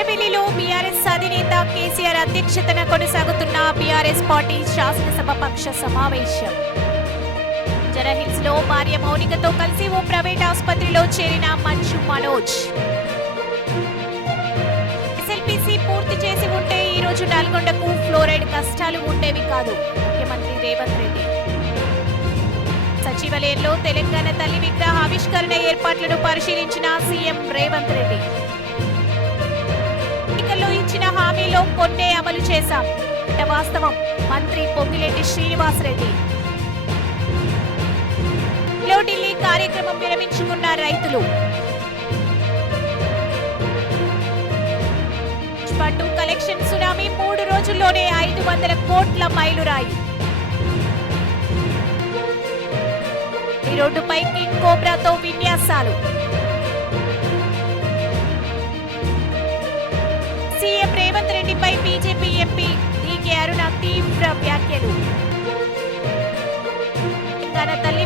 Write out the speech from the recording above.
ఎర్రవెల్లిలో BRS అధినేత కేసీఆర్ అధ్యక్షతన కొనసాగుతున్న బీఆర్ఎస్ పార్టీ శాసనసభ పక్ష సమావేశం. జనహిల్స్లో భార్య మౌనికతో కలిసి ఓ ప్రైవేట్ ఆసుపత్రిలో చేరిన మంచు మనోజ్. ఎస్ఎల్పిసి పూర్తి చేసి ఉంటే ఈ రోజు నల్గొండకు ఫ్లోరైడ్ కష్టాలు ఉండేవి కాదు ముఖ్యమంత్రి రేవంత్ రెడ్డి. సచివాలయంలో తెలంగాణ తల్లి విగ్రహ ఆవిష్కరణ ఏర్పాట్లను పరిశీలించిన సీఎం రేవంత్ రెడ్డి. ఇచ్చిన కొన్నే అమలు చేశాం. ఇట వాస్తవం. మంత్రి పొంగిరెడ్డి శ్రీనివాసరెడ్డి. లో ఢిల్లీ కార్యక్రమం విరమించుకున్న రైతులు. పట్టు కలెక్షన్ సునామీ మూడు రోజుల్లోనే ఐదు వందల కోట్ల మైలురాయి. ఈ రోడ్డుపై కింగ్ కోబ్రాతో విన్యాసాలు. Revanth BJP MP DK Aruna తీవ్ర వ్యాఖ్యలు. తన తల్లి